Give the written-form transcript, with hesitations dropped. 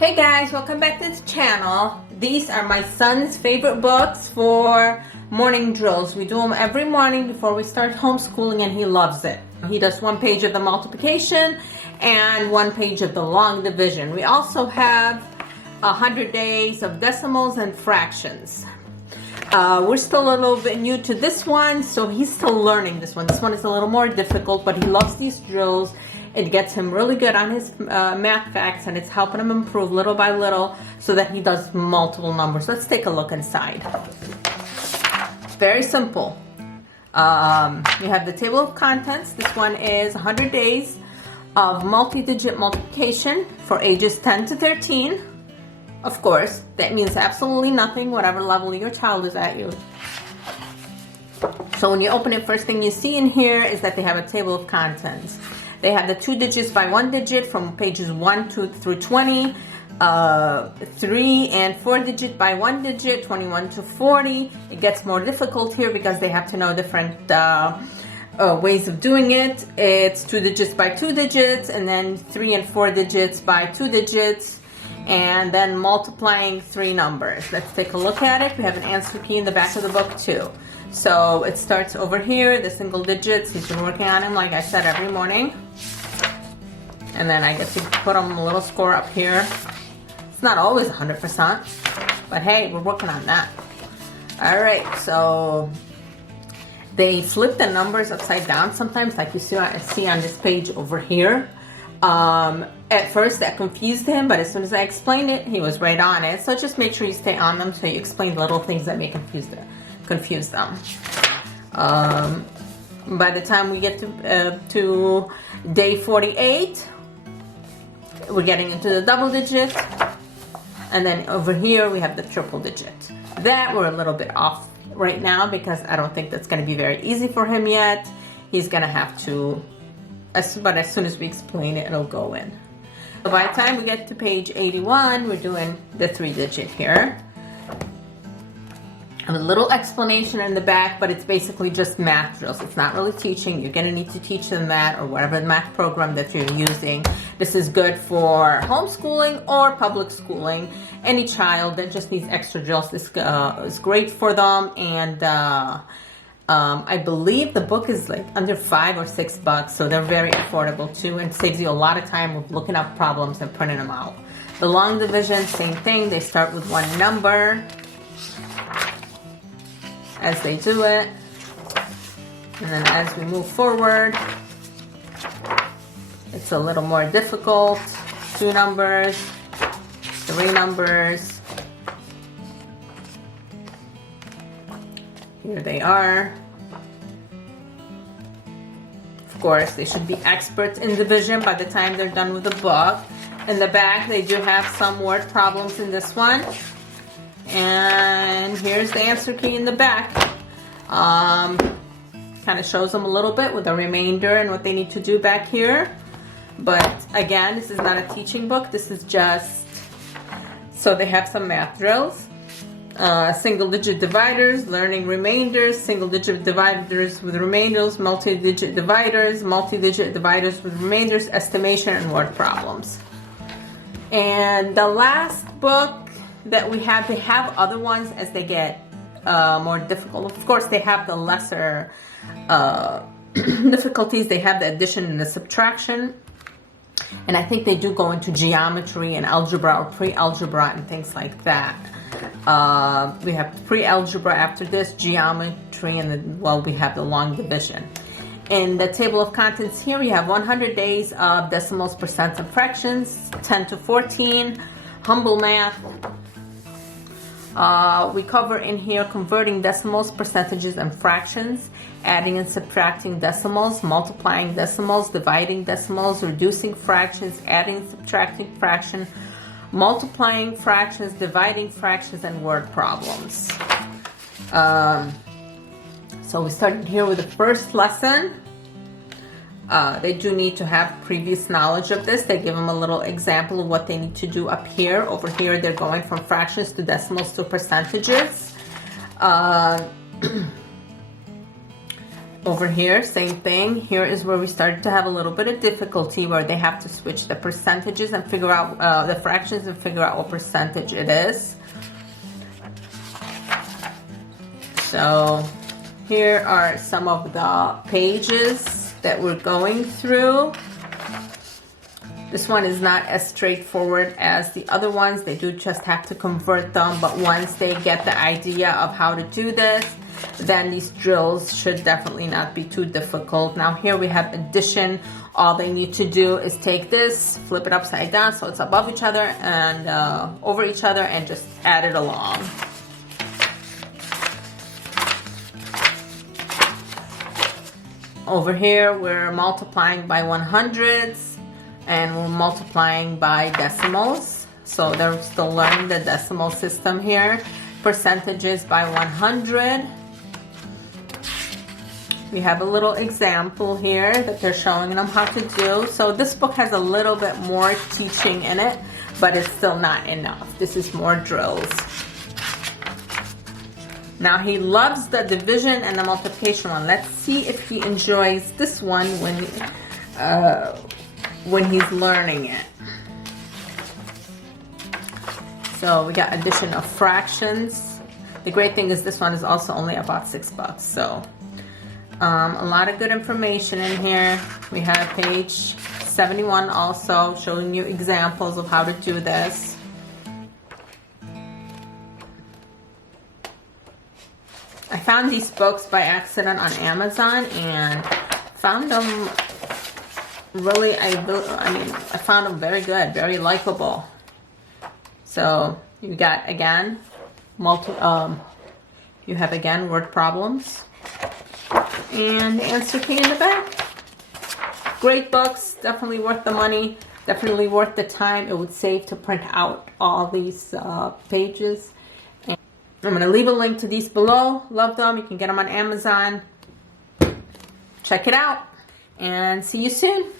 Hey guys, welcome back to the channel. These are my son's favorite books for morning drills. We do them every morning before we start homeschooling and he loves it. He does one page of the multiplication and one page of the long division. We also have 100 days of decimals and fractions. We're still a little bit new to this one, so he's still learning this one. This one is a little more difficult, but he loves these drills. It gets him really good on his math facts, and it's helping him improve little by little so that he does multiple numbers. Let's take a look inside. Very simple. You have the table of contents. This one is 100 days of multi-digit multiplication for ages 10 to 13. Of course, that means absolutely nothing, whatever level your child is at. So when you open it, first thing you see in here is that they have a table of contents. They have the 2 digits by 1 digit from pages 1 through 20, 3 and 4 digit by 1 digit, 21 to 40. It gets more difficult here because they have to know different ways of doing it. It's 2 digits by 2 digits, and then 3 and 4 digits by 2 digits, and then multiplying 3 numbers. Let's take a look at it. We have an answer key in the back of the book too. So it starts over here, the single digits. He's been working on them, like I said, every morning. And then I get to put him a little score up here. It's not always 100%, but hey, we're working on that. All right, so they flip the numbers upside down sometimes, like you see on this page over here. At first that confused him, but as soon as I explained it, he was right on it. So just make sure you stay on them so you explain the little things that may confuse them. By the time we get to day 48, we're getting into the double digit, and then over here we have the triple digit. That we're a little bit off right now because I don't think that's going to be very easy for him yet. He's going to have to, but as soon as we explain it, it'll go in. So by the time we get to page 81, we're doing the 3 digit here. A little explanation in the back, but it's basically just math drills. It's not really teaching. You're going to need to teach them that or whatever math program that you're using. This is good for homeschooling or public schooling. Any child that just needs extra drills, this is great for them. And I believe the book is like under $5 or $6, so they're very affordable too, and saves you a lot of time with looking up problems and printing them out. The long division, same thing. They start with one number as they do it, and then as we move forward, it's a little more difficult. 2 numbers, 3 numbers. Here they are. Of course, they should be experts in division by the time they're done with the book. In the back, they do have some word problems in this one. And here's the answer key in the back. Kind of shows them a little bit with the remainder and what they need to do back here. But again, this is not a teaching book. This is just so they have some math drills. Single digit dividers, learning remainders, single digit dividers with remainders, multi-digit dividers with remainders, estimation, and word problems. And the last book that we have, they have other ones as they get more difficult. Of course, they have the lesser difficulties. They have the addition and the subtraction. And I think they do go into geometry and algebra or pre-algebra and things like that. We have pre-algebra after this, geometry, and then, well, we have the long division. In the table of contents here, we have 100 days of decimals, percents, and fractions, 10 to 14, humble math. We cover in here converting decimals, percentages, and fractions, adding and subtracting decimals, multiplying decimals, dividing decimals, reducing fractions, adding and subtracting fraction, multiplying fractions, dividing fractions, and word problems. So we started here with the first lesson. They do need to have previous knowledge of this. They give them a little example of what they need to do up here. Over here, they're going from fractions to decimals to percentages. Over here, same thing. Here is where we started to have a little bit of difficulty, where they have to switch the percentages and figure out the fractions and figure out what percentage it is. So here are some of the pages that we're going through. This one is not as straightforward as the other ones. They do just have to convert them, but once they get the idea of how to do this, then these drills should definitely not be too difficult. Now here we have addition. All they need to do is take this, flip it upside down so it's above each other and over each other, and just add it along. Over here we're multiplying by 100s and we're multiplying by decimals. So they're still learning the decimal system here. Percentages by 100. We have a little example here that they're showing them how to do. So this book has a little bit more teaching in it, but it's still not enough. This is more drills. Now he loves the division and the multiplication one. Let's see if he enjoys this one when he's learning it. So we got addition of fractions. The great thing is this one is also only about $6. So a lot of good information in here. We have page 71 also showing you examples of how to do this. I found these books by accident on Amazon and found them really, I found them very good, very likable. So you got again, you have again word problems, and the answer key in the back. Great books, definitely worth the money, definitely worth the time. It would save to print out all these pages. And I'm going to leave a link to these below. Love them. You can get them on Amazon. Check it out and see you soon.